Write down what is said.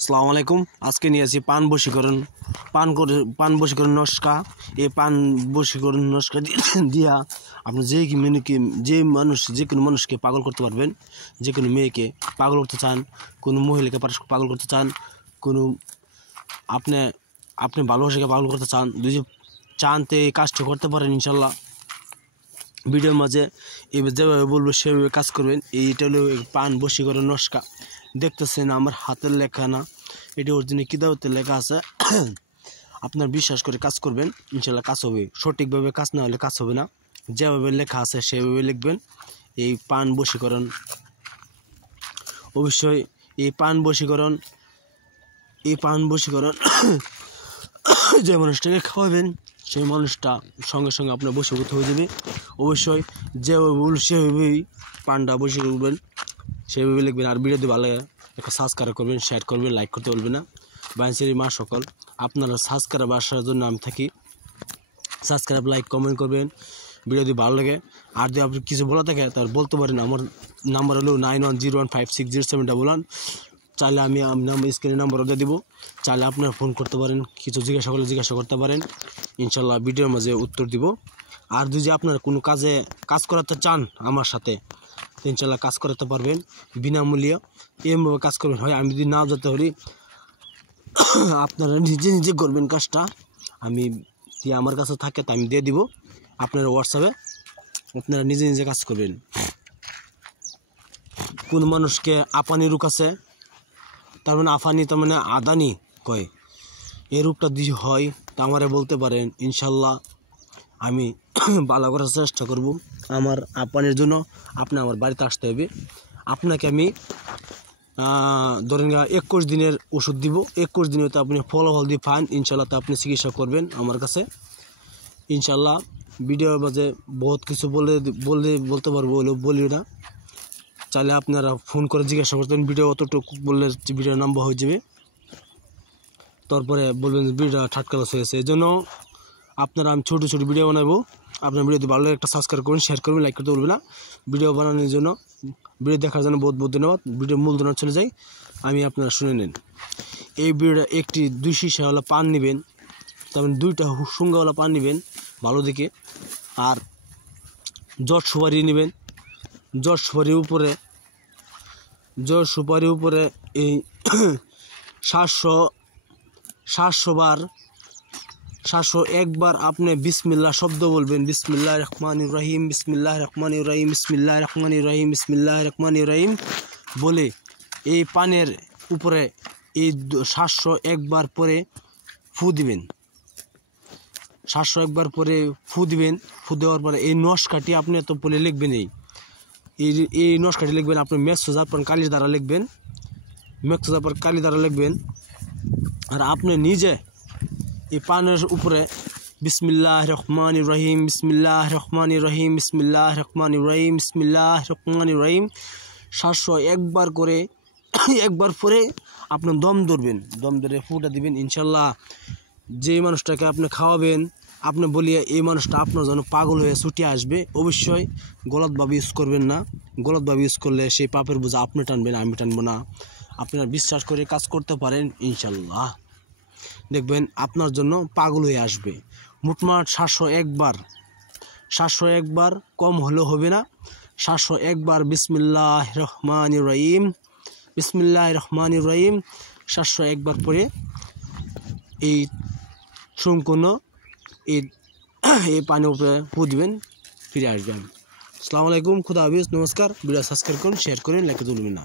আসসালামু আলাইকুম। আজকে নিয়ে আসি পান বশীকরণ নস্কা। এই পান বশীকরণ নস্কা দিয়া আপনি যে মানুষ যে কোনো মানুষকে পাগল করতে পারবেন। যে কোনো মেয়েকে পাগল করতে চান, কোনো মহিলাকে পাগল করতে চান, কোনো আপনি আপনি ভালোবাসাকে পাগল করতে চান, যদি চান তো এই কাজটা করতে পারেন ইনশাল্লাহ। ভিডিওর মাঝে যেভাবে বলবো সেভাবে কাজ করবেন। এইটা হলো পান বশীকরণ নস্কা। দেখতেছেন আমার হাতের লেখা না, এটি অরিজিনাল কিতাবের লেখা আছে। আপনার বিশ্বাস করে কাজ করবেন, ইনশাল্লাহ কাজ হবে। সঠিকভাবে কাজ না হলে কাজ হবে না। যেভাবে লেখা আছে সেভাবে লিখবেন। এই পান বশীকরণ অবশ্যই এই পান বশীকরণ যে মানুষটাকে খাওয়াবেন সেই মানুষটা সঙ্গে সঙ্গে আপনার বশীভূত হয়ে যাবে। অবশ্যই যেভাবে সেভাবেই পানটা বশী করবেন, সেভাবে লিখবেন। আর ভিডিওতে ভালো একটা সাবস্ক্রাইব করবেন, শেয়ার করবেন, লাইক করতে বলবেন না। বাইনসেরি মা সকল আপনারা সাবস্ক্রাইব আসার জন্য আমি থাকি। সাবস্ক্রাইব, লাইক, কমেন্ট করবেন ভিডিও যদি ভালো লাগে। আর যদি আপনি কিছু বলা থাকে তাহলে বলতে পারেন। আমার নাম্বার হলো 9101560711। চাইলে আমি আপনার স্ক্রিনের নাম্বারও দিয়ে দেবো। চাইলে আপনারা ফোন করতে পারেন, কিছু জিজ্ঞাসা করতে পারেন, ইনশাল্লাহ ভিডিওর মাঝে উত্তর দিব। আর যদি আপনারা কোনো কাজ করাতে চান আমার সাথে, ইনশাল্লাহ কাজ করাতে পারবেন বিনামূল্যে। এমভাবে কাজ করবেন। হয় আমি যদি নাও যেতে পারি, আপনারা নিজে করবেন কাজটা। আমি আমার কাছে থাকে তা আমি দিয়ে দিব আপনার হোয়াটসঅ্যাপে। আপনারা নিজে কাজ করবেন। কোন মানুষকে আপানি রোগ আছে, তার মানে আফানি তার মানে আদানি কয়, এই রোগটা যদি হয় তা আমারে বলতে পারেন। ইনশাল্লাহ আমি ভালো করার চেষ্টা করব। আমার আপানির জন্য আপনি আমার বাড়িতে আসতে হবে। আপনাকে আমি ধরেন 21 দিনের ওষুধ দিব। 21 দিনে তো আপনি ফলাফল দিয়ে পান, ইনশাল্লাহ তো আপনি চিকিৎসা করবেন আমার কাছে ইনশাল্লাহ। ভিডিওর মাঝে বহুত কিছু বলতে পারবো, বলি না। চাইলে আপনারা ফোন করে জিজ্ঞাসা করতেন ভিডিও অতটুকু বললে ভিডিওর নাম্বার হয়ে যাবে। তারপরে বলবেন ভিডিও ঠাটকালাস হয়েছে। এই জন্য আপনারা আমি ছোটো ভিডিও বানাবো। আপনার ভিডিওতে ভালো একটা সাবস্ক্রাইব করবেন, শেয়ার করবেন, লাইক করতে বলবেন না। ভিডিও বানানোর জন্য, ভিডিও দেখার জন্য বহুত ধন্যবাদ। ভিডিও মূলধন চলে যাই, আমি আপনারা শুনে নেন। এই ভিডিওটা একটি 2 শিশাওয়ালা পান নেবেন, তারপরে 2টা সুঙ্গাওয়ালা পান নেবেন ভালো দিকে। আর জট সুপারি নেবেন। জট সুপারির উপরে এই 701 বার আপনি বিসমিল্লাহ শব্দ বলবেন। বিসমিল্লাহির রহমানির রহিম, বিসমিল্লাহির রহমানির রহিম, বিসমিল্লাহির রহমানির রহিম, বিসমিল্লাহির রহমানির রহিম বলে এই পানের উপরে এই 701 বার পরে ফু দিবেন। 701 বার পরে ফু দিবেন। ফু দেওয়ার পরে এই নস্কাটি আপনি এত বলে লিখবেন। এই নস্কাটি লিখবেন আপনি মেসোজার পর কালি দ্বারা লিখবেন। আর আপনি নিজে এই পানের উপরে বিসমিল্লাহির রহমানির রহিম, বিসমিল্লাহির রহমানির রহিম, বিসমিল্লাহির রহমানির রহিম, বিসমিল্লাহির রহমানির রহিম 701 বার করে একবার পরে আপনি দম ধরবেন। দম ধরে ফুটা দিবেন। ইনশাল্লাহ যে মানুষটাকে আপনি খাওয়াবেন, আপনি বলিয়ে এই মানুষটা আপনার জন্য পাগল হয়ে ছুটে আসবে। অবশ্যই গলতভাবে ইউজ করবেন না। গলতভাবে ইউজ করলে সেই পাপের বোঝা আপনি টানবেন, আমি টানবো না। আপনারা বিশ্বাস করে কাজ করতে পারেন, ইনশাল্লাহ দেখবেন আপনার জন্য পাগল হয়ে আসবে। মোটমাট 701 বার কম হলেও হবে না। 701 বার বিসমিল্লাহির রহমানির রহিম, বিসমিল্লাহির রহমানির রহিম 701 বার পরে এই সম্পূর্ণ এই পানির উপরে ফু দিবেন, ফিরে আসবেন। আসসালামু আলাইকুম, খুদা হাফেজ, নমস্কার। ভিডিও সাবস্ক্রাইব করুন, শেয়ার করুন, লাইক করতে ভুলবেন না।